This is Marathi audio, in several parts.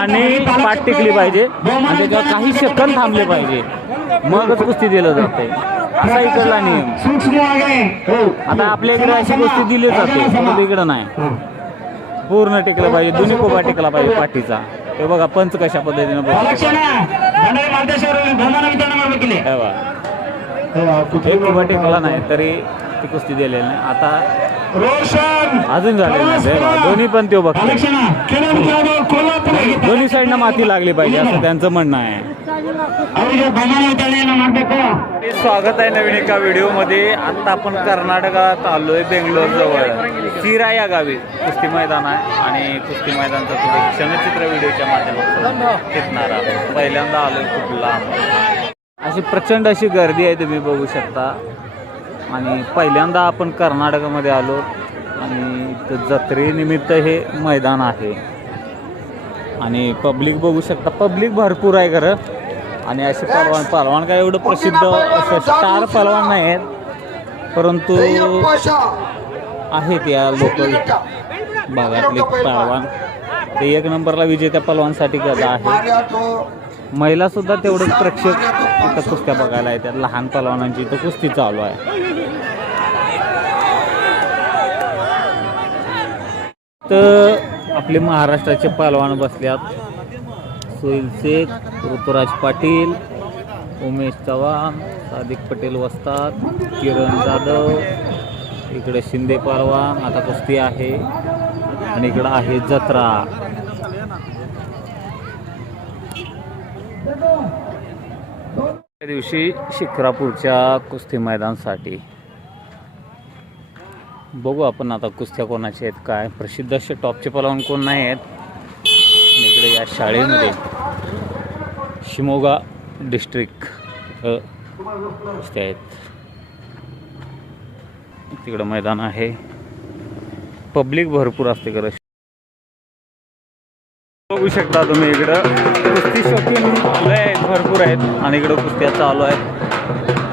आणि पाठ टिकली पाहिजे. आणि त्याच्यावर काही सेकंद थांबले पाहिजे. मगच कुस्ती दिलं जाते. असा इकडला नियम. आता आपल्या इकडे अशी गोष्टी दिली जाते. इकडं नाही. पूर्ण टिकलं पाहिजे. दोन्ही कोबा टिकला पाहिजे पाठीचा. हे बघा पंच कशा पद्धतीनं कोबा टिकला नाही तरी ती कुस्ती दिलेली नाही. आता अजून झाले नाही. दोन्ही पण तो बघ. दोन्ही साईडनं माती लागली पाहिजे असं त्यांचं म्हणणं आहे. स्वागत आहे नवीन एका व्हिडिओमध्ये आता आपण कर्नाटकात आलोय बेंगलोर जवळ चिरा या गावी कुस्ती मैदान आहे. आणि कुस्ती मैदानचं तुझे क्षणचित्र व्हिडिओच्या माध्यमातून घेतणार आहोत. पहिल्यांदा आलोय खूप लांब. अशी प्रचंड अशी गर्दी आहे तुम्ही बघू शकता. आणि पहिल्यांदा आपण कर्नाटकामध्ये आलो आणि इथं जत्रेनिमित्त हे मैदान आहे. आणि पब्लिक बघू शकता पब्लिक भरपूर आहे खरं. आणि असे पलवान पलवान काय एवढं प्रसिद्ध असं स्टार पलवान नाही आहेत. परंतु आहेत या लोकल भागातले पलवान ते एक नंबरला विजेत्या पलवानसाठी गदा आहे. महिलासुद्धा तेवढंच प्रेक्षक कुस्त्या बघायला येतात. लहान पलवानांची इथं कुस्ती चालू आहे. तर आपले महाराष्ट्राचे पालवान बसल्यात. सुनील शेख ऋतुराज पाटील उमेश चव्हाण सादिक पटेल वस्तात किरण जाधव इकडे शिंदे पालवान आता कुस्ती आहे. आणि इकडं आहे जत्रा. त्या दिवशी शिक्रापूरच्या कुस्ती मैदानसाठी बघू आपण आता कुस्त्या कोणाच्या आहेत काय? प्रसिद्ध असे टॉपचे पलवान कोण नाही आहेत. आणि इकडे या शाळेमध्ये शिमोगा डिस्ट्रिक्ट कुस्त्या आहेत. तिकडं मैदान आहे. पब्लिक भरपूर असते खरं. बघू शकता तुम्ही इकडं. कुस्ती शौकीन लय आहेत भरपूर आहेत. आणि इकडं कुस्त्या चालू आहेत.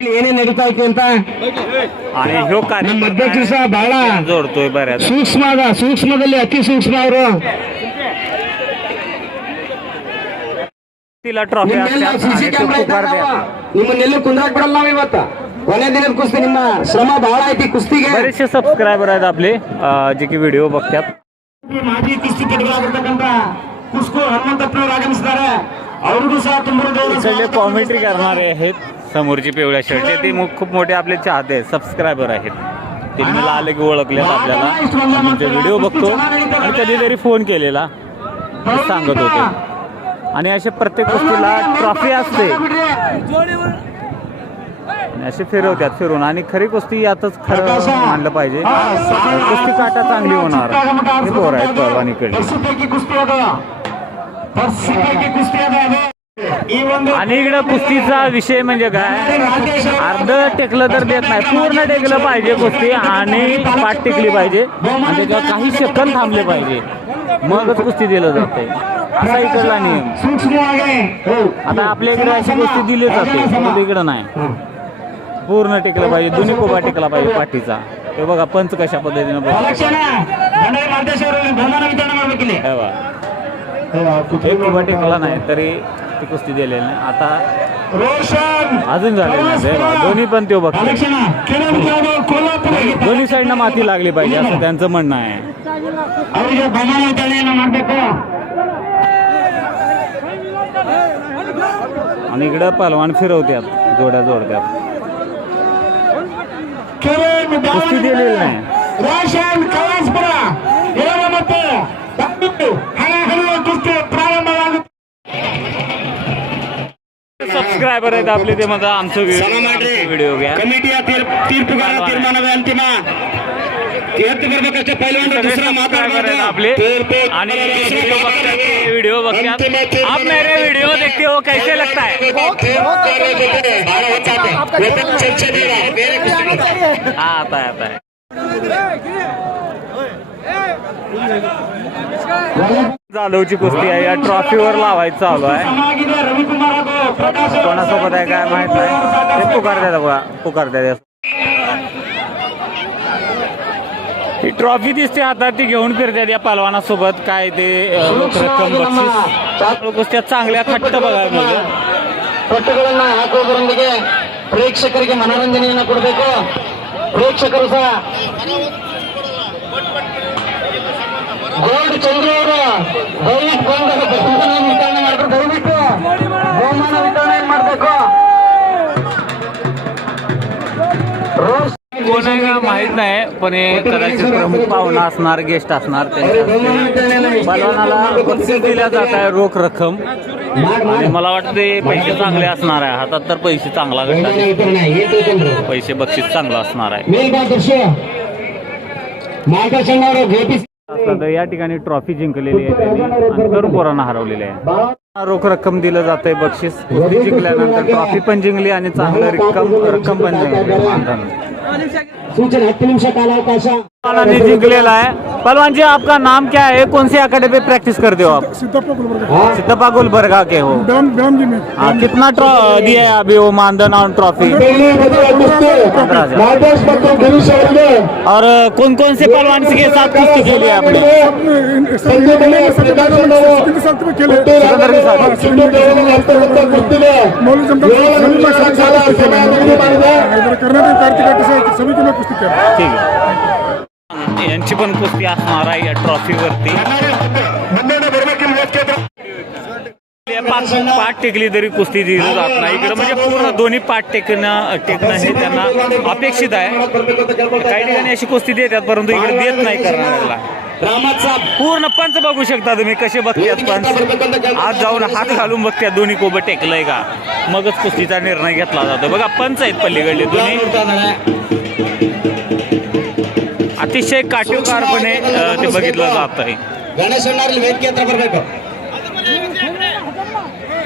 ಹತ್ತರಿಂದ ಹದಿನೈದು ಲಕ್ಷ ರೂಪಾಯಿ ಉಂಟಲ್ಲ ಏನೇನ್ ನಡೀತಾ ಐತಿ ಅಂತ आणि ह्यो ನಮ್ಮ ಅಧ್ಯಕ್ಷ ಸಹ ಬಹಳ कार्य जोडतोय बऱ्याच ಸೂಕ್ಷ್ಮ ಅದ ಸೂಕ್ಷ್ಮದಲ್ಲಿ ಅತಿ ಸೂಕ್ಷ್ಮ ಅವರು तिला ट्रॉफी ನಿಮ್ಮೆಲ್ಲ असतात ಸಿಸಿ आणि ते ಕ್ಯಾಮ್ರಾ पुकारतात ನಿಮ್ಮನ್ನೆಲ್ಲೂ ಕುಂದ್ರಾಕ್ ಬಿಡಲ್ಲ ನಾವ್ ಇವತ್ತ ಕೊನೆ ದಿನದ ಕುಸ್ತಿ ನಿಮ್ಮ ಶ್ರಮ ಬಹಳ ಐತಿ ಕುಸ್ತಿಗೆ बरेचसे सबस्क्रायबर आहेत आपले अं, जे की व्हिडिओ बघतात ಮಾಜಿ ಕುಸ್ತಿ ಪಟುಗಳಾಗಿರ್ತಕ್ಕಂಥ ಕುಸ್ಕು ಹನುಮಂತಪ್ಪನವರು ಆಗಮಿಸಿದ್ದಾರೆ ಅವ್ರಿಗೂ ಸಹ ತುಂಬ सगळे कॉमेंट्री करणारे आहेत समोरची पिवळ्या शर्टचे ते खूप मोठे आपले चाहते आहेत. सबस्क्रायबर आहेत. ते मला आले की ओळखलेत आपल्याला. व्हिडिओ बघतो. आणि कधीतरी फोन केलेला. सांगत होते. आणि असे प्रत्येक गोष्टीला ट्रॉफी असते. असे फिरवतात फिरून. आणि खरी कुस्ती यातच खरं मानलं पाहिजे. कुस्ती काटा चांगली होणार. हे बोर आहेत परवानीकडे. आणि इकडं कुस्तीचा विषय म्हणजे काय? अर्ध टेकलं तर देत नाही पूर्ण टेकलं पाहिजे कुस्ती आणि पाठ टेकली पाहिजे. त्याच्यावर काही सेकंद थांबले पाहिजे. मगच कुस्ती दिलं जाते. असा इकडला नियम. आता आपल्या इकडे अशी कुस्ती दिली जाते इकडं नाही. पूर्ण टेकलं पाहिजे दोन्ही कोबा टेकला पाहिजे पाठीचा. हे बघा पंच कशा पद्धतीनं बघा. एक कोबा टेकला नाही तरी ती कुस्ती दिलेली नाही. आता रोशन! अजून झाले नाही दोन्ही पण तो बघ. दोन्ही साईडनं माती लागली पाहिजे असं त्यांचं म्हणणं आहे. आणि इकडं पलवान फिरवत्यात जोड्या जोडत्यात कुस्ती दिलेली नाही. रोशन सबस्क्रायबर आहेत आपले ते म्हणतात आमचं व्हिडिओ घ्या कमिटी अंतिमा. आपले. आणि व्हिडिओ बख्या आप मेरे व्हिडिओ देखते हो कैसे लगता है? हाँ। जाधवची कुस्ती आहे या ट्रॉफीवर लावायचं चालू आहे. कोणासोबत आहे काय माहित नाही ते पुकार द्या बघा पुकार द्या ही ट्रॉफी दिसते हातात ती घेऊन फिरतात या पलवानासोबत काय ते अं, रोख रक्कम बक्षीस कुस्त्या चांगल्या खट्ट बघायला मिळतं ಪಟ್ಟುಗಳನ್ನ ಹಾಕುವುದರೊಂದಿಗೆ ಪ್ರೇಕ್ಷಕರಿಗೆ ಮನೋರಂಜನೆಯನ್ನ ಕೊಡಬೇಕು ಪ್ರೇಕ್ಷಕರು ಸಹ ಗೋಲ್ಡ್ ಚಂದ್ರ ಅವರು ದಯವಿಟ್ಟು ಬಂದು ಬಹುಮಾನ नाही पण कदाचित प्रमुख पाहुणा असणार गेस्ट असणार बक्षीस दिल्या जात आहे रोख रक्कम. आणि मला वाटते पैसे चांगले असणार आहे. हातात तर पैसे चांगला घटना पैसे बक्षीस चांगला असणार आहे. या ठिकाणी ट्रॉफी जिंकलेली आहे त्यांनी. तरुण पोरांना हरवलेले आहे. रोख रक्कम दिलं जाते बक्षीस जिंकल्यानंतर ट्रॉफी पण जिंकली आणि चांगली रक्कम रक्कम पण जिंकली. पलवान जी आपका नाम क्या है? कौन सी अकेडमी प्रैक्टिस कर दो आप? सिद्धप्पा गुलबरगा। के हो। हाँ, कितना दिया है अभी वो मानधन और ट्रॉफी और कौन कौन से पलवान जी के साथ कुश्ती खेली आपने? सिकंदर के साथ। ट्रॉफीवरती. पाच पाठ टेकली तरी कुस्ती दिली जात नाही. इकडं म्हणजे पूर्ण दोन्ही पाठ टेकणं टेकणं हे त्यांना अपेक्षित आहे. काही ठिकाणी अशी कुस्ती देतात परंतु इकडे देत नाही करणाऱ्याला. पूर्ण पंच बघू शकता तुम्ही कसे बघतात पंच. आज जाऊन हात घालून बघतात दोन्ही कोबं टेकलंय का? मगच कुस्तीचा निर्णय घेतला जातो. बघा पंच आहेत पल्लीकडले दोन्ही. अतिशय काटेकारपणे अ, ते बघितलं जात आहे ಗಣೇಶ್ ಅಣ್ಣಾರಲ್ಲಿ ವೇದಿಕೆ ಹತ್ರ ಬರಬೇಕು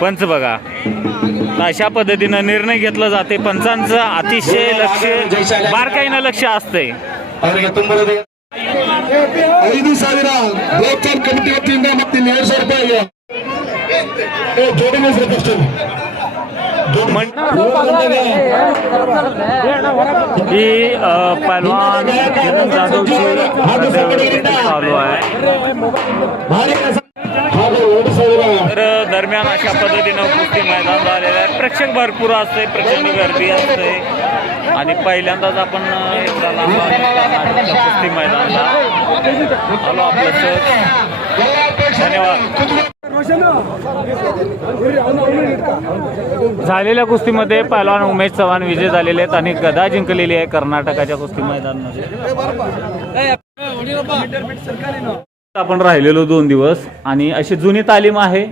पंच बघा तर अशा पद्धतीनं निर्णय घेतला जाते पंचांचं अतिशय लक्ष बारकाईनं लक्ष असतंय ಅವರಿಗೆ ತುಂಬುವುದು ಐದು ಸಾವಿರ ಗೋಚರ್ ಕಮಿಟಿ ವತಿಯಿಂದ ಮತ್ತೆ ಇಲ್ಲಿ ಎರಡು ಸಾವಿರ ರೂಪಾಯಿ ಏ, ಜೋಡಿ ಮೀಸಲು ಫಸ್ಟ್ म्हण- ही पहलवान किरण जाधव चालू आहे. तर दरम्यान अशा पद्धतीनं कुस्ती मैदान झालेलं आहे. प्रेक्षक भरपूर असते प्रचंड गर्दी असते. आणि पहिल्यांदाच आपण एकदा कुस्ती मैदानला. आलो आपलं धन्यवाद. झालेल्या कुस्तीमध्ये पहलवान उमेश चव्हाण विजय झालेले आहेत आणि गदा जिंकलेली आहे कर्नाटकाच्या कुस्ती मैदानामध्ये. आपण राहिलेलो दोन दिवस आणि अशी जुनी तालीम आहे.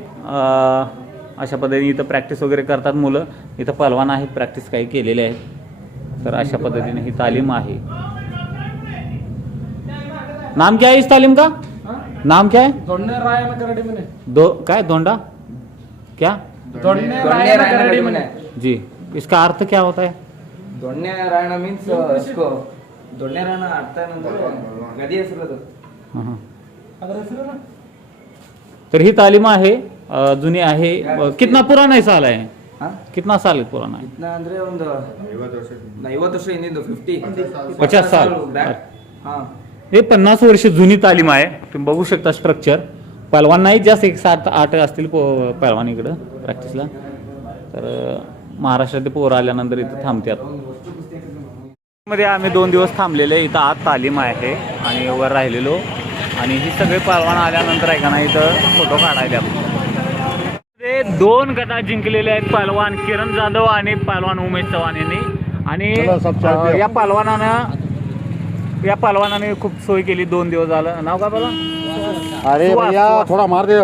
अशा पद्धतीने इथं प्रॅक्टिस वगैरे करतात मुलं. इथं पहलवान आहेत प्रॅक्टिस काही केलेले आहेत. तर अशा पद्धतीने ही तालीम आहे. नाम क्या है इस तालीम का? नाम क्या है दोन्ने राय करडी म्हणे दो काय दोंडा क्या दोन्ने दोन्ने रायना म्हणे जी इसका अर्थ क्या होता है ದೊಣ್ಣೆ ರಾಯಣ ಮೀನ್ಸ್ ಇಸ್ಕೋ ದೊಣ್ಣೆ ರಾಯಣ ಅರ್ಥ ಏನಂದ್ರೆ ಗದಿ ಹೆಸರು ಅದು हं. तर ही तालीम आहे अं, जुनी आहे अं, कितना पुराना है साल है ಹಾ कितना साल पुराना है ಇದ್ನ ಅಂದ್ರೆ ಒಂದು ಐವತ್ತು ವರ್ಷ ಹಿಂದಿಂದು ಫಿಫ್ಟಿ पचास साल. ಹಾ हे पन्नास वर्ष जुनी तालीम आहे. तुम्ही बघू शकता स्ट्रक्चर पहलवान नाही जास्त एक सात आठ असतील पो पहलवान इकडं प्रॅक्टिसला तर महाराष्ट्रात पोरं आल्यानंतर इथं थांबतात मध्ये आम्ही दोन दिवस थांबलेले. इथं आत तालीम आहे आणि वर राहिलेलो. आणि ही सगळे पहलवान आल्यानंतर आहे का नाही इथं फोटो काढायला ते दोन गदा जिंकलेले आहेत पहलवान किरण जाधव आणि पहलवान उमेश चव्हाण यांनी. आणि या पहलवानानं या पहलवानाने खूप सोय केली दोन दिवस झालं. नाव का पहलवान अरे सुहास, भैया सुहास. थोड़ा मार दे.